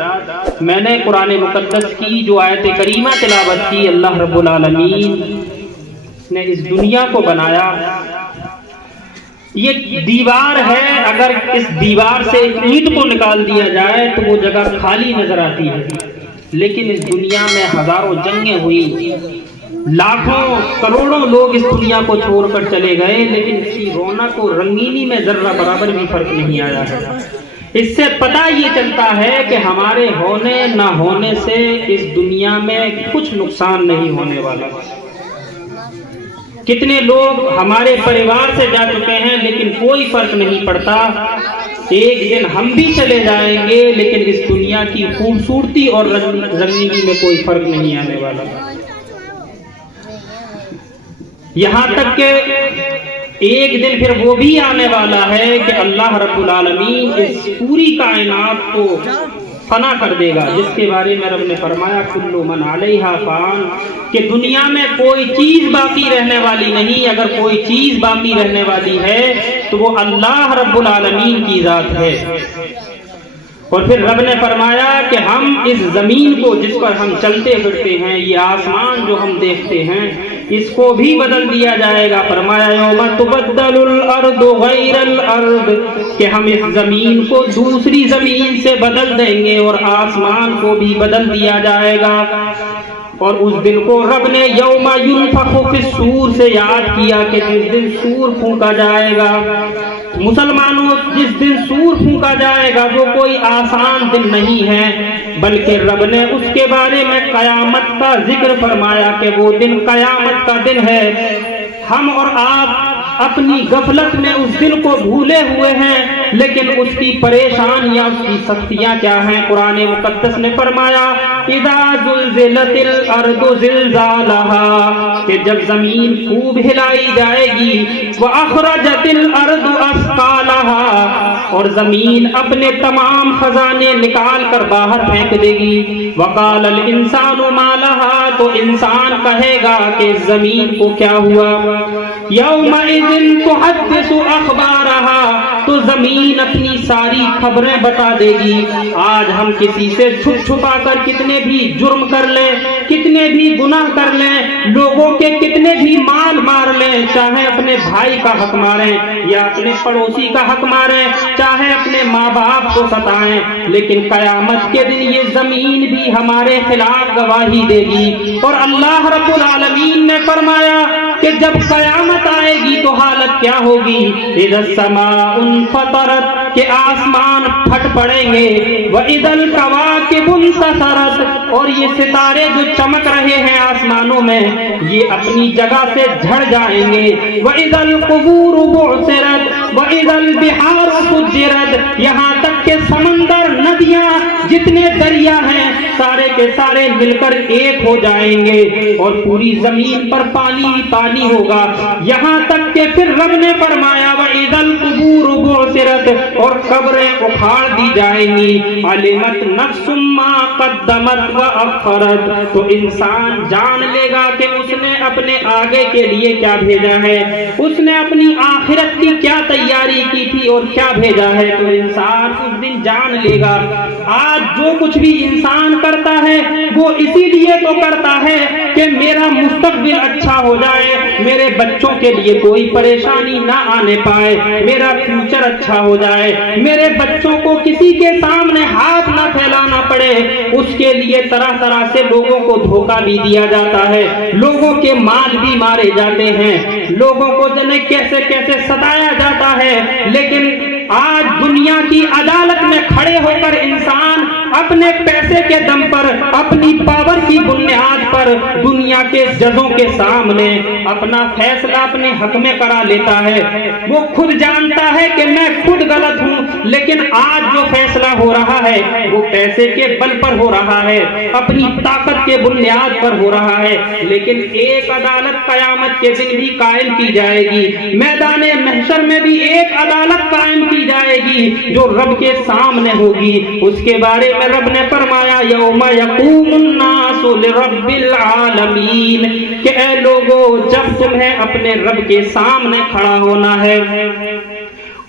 حضرات، میں نے قرآن مقدس کی جو آیت کریمہ تلاوت کی، اللہ رب العالمین نے اس دنیا کو بنایا، یہ دیوار ہے، اگر اس دیوار سے اینٹ کو نکال دیا جائے تو وہ جگہ خالی نظر آتی ہے، لیکن اس دنیا میں ہزاروں جنگیں ہوئی، لاکھوں کروڑوں لوگ اس دنیا کو چھوڑ کر چلے گئے، لیکن اس کی رونق و رنگینی میں ذرہ برابر بھی فرق نہیں آیا ہے۔ اس سے پتہ یہ چلتا ہے کہ ہمارے ہونے نہ ہونے سے اس دنیا میں کچھ نقصان نہیں ہونے والا۔ کتنے لوگ ہمارے پریوار سے جا چکے ہیں لیکن کوئی فرق نہیں پڑتا، ایک دن ہم بھی چلے جائیں گے، لیکن اس دنیا کی خوبصورتی اور رنگینی میں کوئی فرق نہیں آنے والا۔ یہاں تک کہ ایک دن پھر وہ بھی آنے والا ہے کہ اللہ رب العالمین اس پوری کائنات کو فنا کر دے گا، جس کے بارے میں رب نے فرمایا کل من علیہا فان، کہ دنیا میں کوئی چیز باقی رہنے والی نہیں، اگر کوئی چیز باقی رہنے والی ہے تو وہ اللہ رب العالمین کی ذات ہے۔ اور پھر رب نے فرمایا کہ ہم اس زمین کو جس پر ہم چلتے پھرتے ہیں، یہ آسمان جو ہم دیکھتے ہیں، اس کو بھی بدل دیا جائے گا۔ فرمایا یوم تبدل الارض غیر الارض، کہ ہم اس زمین کو دوسری زمین سے بدل دیں گے اور آسمان کو بھی بدل دیا جائے گا۔ اور اس دن کو رب نے یوم ینفخ فی الصور سے یاد کیا کہ جس دن سور پھونکا جائے گا۔ مسلمانوں، جس دن سور پھونکا جائے گا وہ کوئی آسان دن نہیں ہے، بلکہ رب نے اس کے بارے میں قیامت کا ذکر فرمایا کہ وہ دن قیامت کا دن ہے۔ ہم اور آپ اپنی غفلت میں اس دن کو بھولے ہوئے ہیں، لیکن اس کی پریشانیاں، اس کی سختیاں کیا ہیں؟ قرآن مقدس نے فرمایا اذا زلزلت الارض زلزالها، کہ جب زمین خوب ہلائی جائے گی، واخرجت الارض اثقالها، اور زمین اپنے تمام خزانے نکال کر باہر پھینک دے گی، وقال الانسان ما لها، تو انسان کہے گا کہ زمین کو کیا ہوا، یومئذ تحدث اخبارها، تو زمین اپنی ساری خبریں بتا دے گی۔ آج ہم کسی سے چھپ چھپا کر کتنے بھی جرم کر لیں، کتنے بھی گناہ کر لیں، لوگوں کے کتنے بھی مال مار لیں، چاہے اپنے بھائی کا حق ماریں یا اپنے پڑوسی کا حق ماریں، چاہے اپنے ماں باپ کو ستائیں، لیکن قیامت کے دن یہ زمین بھی ہمارے خلاف گواہی دے گی۔ اور اللہ رب العالمین نے فرمایا کہ جب قیامت آئے گی تو حالت کیا ہوگی، اذا السماء انفطرت، کہ آسمان پھٹ پڑیں گے، وَإِذَا الْكَوَاكِبُ انتثرت، اور یہ ستارے جو چمک رہے ہیں آسمانوں میں یہ اپنی جگہ سے جھڑ جائیں گے، وَإِذَا الْقُبُورُ بُعْثِرَتْ وَإِذَا الْبِحَارُ فُجِّرَتْ، یہاں تک کہ سمندر، ندیاں، جتنے دریا ہیں سارے کے سارے مل کر ایک ہو جائیں گے اور پوری زمین پر پانی ہی پانی ہوگا۔ یہاں تک کہ پھر رب نے فرمایا وَإِذَا الْقُبُورُ بُعْثِرَتْ، اور قبریں اکھاڑ دی جائیں گی، عَلِمَتْ نَفْسٌ مَّا قَدَّمَتْ وَأَخَّرَتْ، تو انسان جان لے گا کہ اس نے اپنے آگے کے لیے کیا بھیجا ہے، اس نے اپنی آخرت کی کیا تیاری کی تھی اور کیا بھیجا ہے، تو انسان اس دن جان لے گا۔ آج جو کچھ بھی انسان کرتا ہے وہ اسی لیے تو کرتا ہے کہ میرا مستقبل اچھا ہو جائے، میرے بچوں کے لیے کوئی پریشانی نہ آنے پائے، میرا فیوچر اچھا ہو جائے، میرے بچوں کو کسی کے سامنے ہاتھ نہ پھیلانا پڑے، اس کے لیے طرح طرح سے لوگوں کو دھوکہ بھی دیا جاتا ہے، لوگوں کے مال بھی مارے جاتے ہیں، لوگوں کو جنے کیسے کیسے ستایا جاتا ہے، لیکن آج دنیا کی عدالت میں کھڑے ہو کر انسان اپنے پیسے کے دم پر، اپنی پاور کی بنیاد پر دنیا کے ججوں کے سامنے اپنا فیصلہ اپنے حق میں کرا لیتا ہے۔ وہ خود جانتا ہے کہ میں خود غلط ہوں، لیکن آج جو فیصلہ ہو رہا ہے وہ پیسے کے بل پر ہو رہا ہے، اپنی طاقت کے بنیاد پر ہو رہا ہے، لیکن ایک عدالت قیامت کے دن بھی قائم کی جائے گی، میدان محشر میں بھی ایک عدالت قائم کی جائے گی جو رب کے سامنے ہوگی۔ اس کے بارے میں رب نے فرمایا یوم یقوم الناس لرب العالمین، کہ اے لوگو جب تمہیں اپنے رب کے سامنے کھڑا ہونا ہے،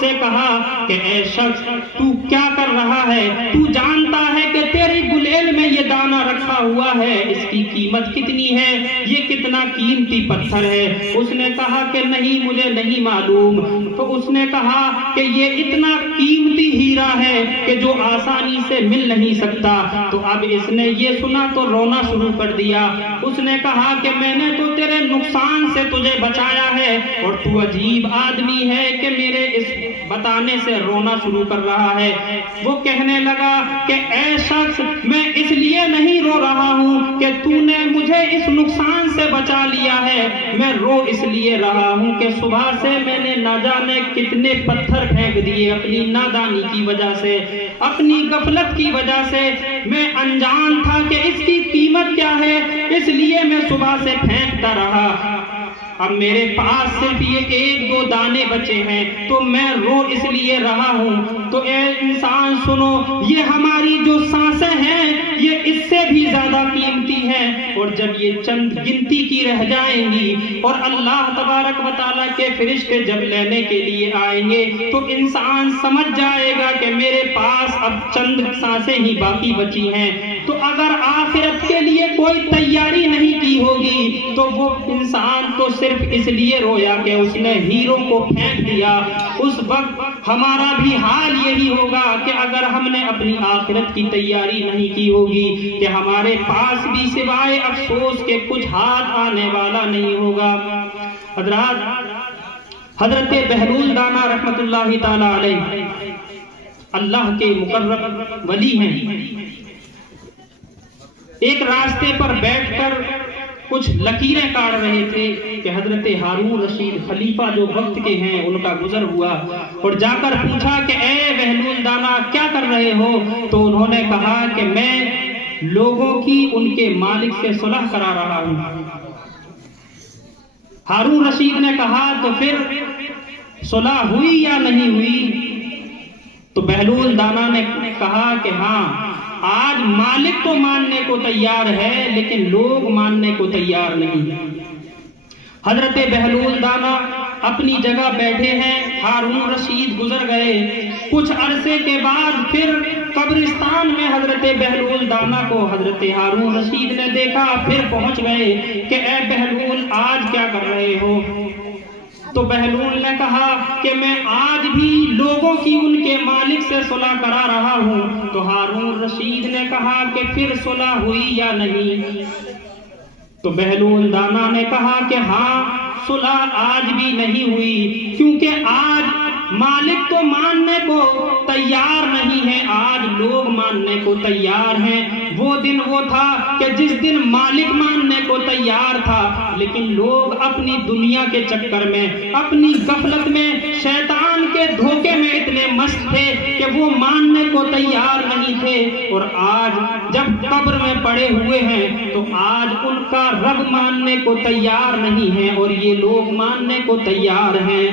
سے کہا کہ اے شخص تو کیا کر رہا ہے؟ تو جانتا ہے کہ تیری گلیل میں یہ دانہ رکھا ہوا ہے، اس کی قیمت کتنی ہے؟ یہ کتنا قیمتی پتھر ہے؟ اس نے کہا کہ نہیں، مجھے نہیں معلوم۔ تو اس نے کہا کہ یہ اتنا قیمتی ہیرا ہے کہ جو آسانی سے مل نہیں سکتا۔ تو اب اس نے یہ سنا تو رونا شروع کر دیا۔ اس نے کہا کہ میں نے تو تیرے نقصان سے تجھے بچایا ہے اور تو عجیب آدمی ہے کہ میرے اس بتانے سے رونا شروع کر رہا ہے۔ وہ کہنے لگا کہ اے شخص، میں اس لیے نہیں رو رہا ہوں کہ تو نے مجھے اس نقصان سے بچا لیا ہے، میں رو اس لیے رہا ہوں کہ صبح سے میں نے نہ جانے کتنے پتھر پھینک دیے اپنی نادانی کی وجہ سے، اپنی غفلت کی وجہ سے۔ میں انجان تھا کہ اس کی قیمت کیا ہے، اس لیے میں صبح سے پھینکتا رہا۔ اب میرے پاس صرف یہ 1-2 دانے بچے ہیں تو میں رو اس لیے رہا ہوں۔ تو اے انسان سنو، یہ ہماری جو سانسیں ہیں یہ اس سے بھی زیادہ قیمتی ہیں، اور جب یہ چند گنتی کی رہ جائیں گی اور اللہ تبارک و تعالیٰ کے فرشتے جب لینے کے لیے آئیں گے تو انسان سمجھ جائے گا کہ میرے پاس اب چند سانسیں ہی باقی بچی ہیں۔ تو اگر آخرت کے لیے کوئی تیاری نہیں کی ہوگی تو وہ انسان تو صرف اس لیے رویا کہ اس نے ہیروں کو پھینک دیا۔ اس وقت ہمارا بھی حال یہی ہوگا کہ اگر ہم نے اپنی آخرت کی تیاری نہیں کی ہوگی کہ ہمارے پاس بھی سوائے افسوس کے کچھ ہاتھ آنے والا نہیں ہوگا۔ حضرت بہلول دانا رحمت اللہ تعالی علیہ اللہ کے مقرب ولی ہیں۔ ایک راستے پر بیٹھ کر کچھ لکیریں کاٹ رہے تھے کہ حضرت ہارون رشید خلیفہ جو وقت کے ہیں ان کا گزر ہوا، اور جا کر پوچھا کہ اے بہلول دانا کیا کر رہے ہو؟ تو انہوں نے کہا کہ میں لوگوں کی ان کے مالک سے صلح کرا رہا ہوں۔ ہارون رشید نے کہا تو پھر صلح ہوئی یا نہیں ہوئی؟ تو بہلول دانا نے کہا کہ ہاں، آج مالک تو ماننے کو تیار ہے لیکن لوگ ماننے کو تیار نہیں۔ حضرت بہلول دانا اپنی جگہ بیٹھے ہیں، ہارون رشید گزر گئے۔ کچھ عرصے کے بعد پھر قبرستان میں حضرت بہلول دانا کو حضرت ہارون رشید نے دیکھا، پھر پہنچ گئے کہ اے بہلول آج کیا کر رہے ہو؟ تو بہلول نے کہا کہ میں آج بھی لوگوں کی ان کے مالک سے صلح کرا رہا ہوں۔ تو ہارون رشید نے کہا کہ پھر صلح ہوئی یا نہیں؟ تو بہلول دانا نے کہا کہ ہاں، صلح آج بھی نہیں ہوئی، کیونکہ آج مالک تو ماننے کو تیار نہیں ہے، آج لوگ ماننے کو تیار ہیں۔ وہ دن وہ تھا کہ جس دن مالک ماننے کو تیار تھا لیکن لوگ اپنی دنیا کے چکر میں، اپنی غفلت میں، شیطان کے دھوکے میں اتنے مست تھے کہ وہ ماننے کو تیار نہیں تھے، اور آج جب قبر میں پڑے ہوئے ہیں تو آج ان کا رب ماننے کو تیار نہیں ہے اور یہ لوگ ماننے کو تیار ہیں۔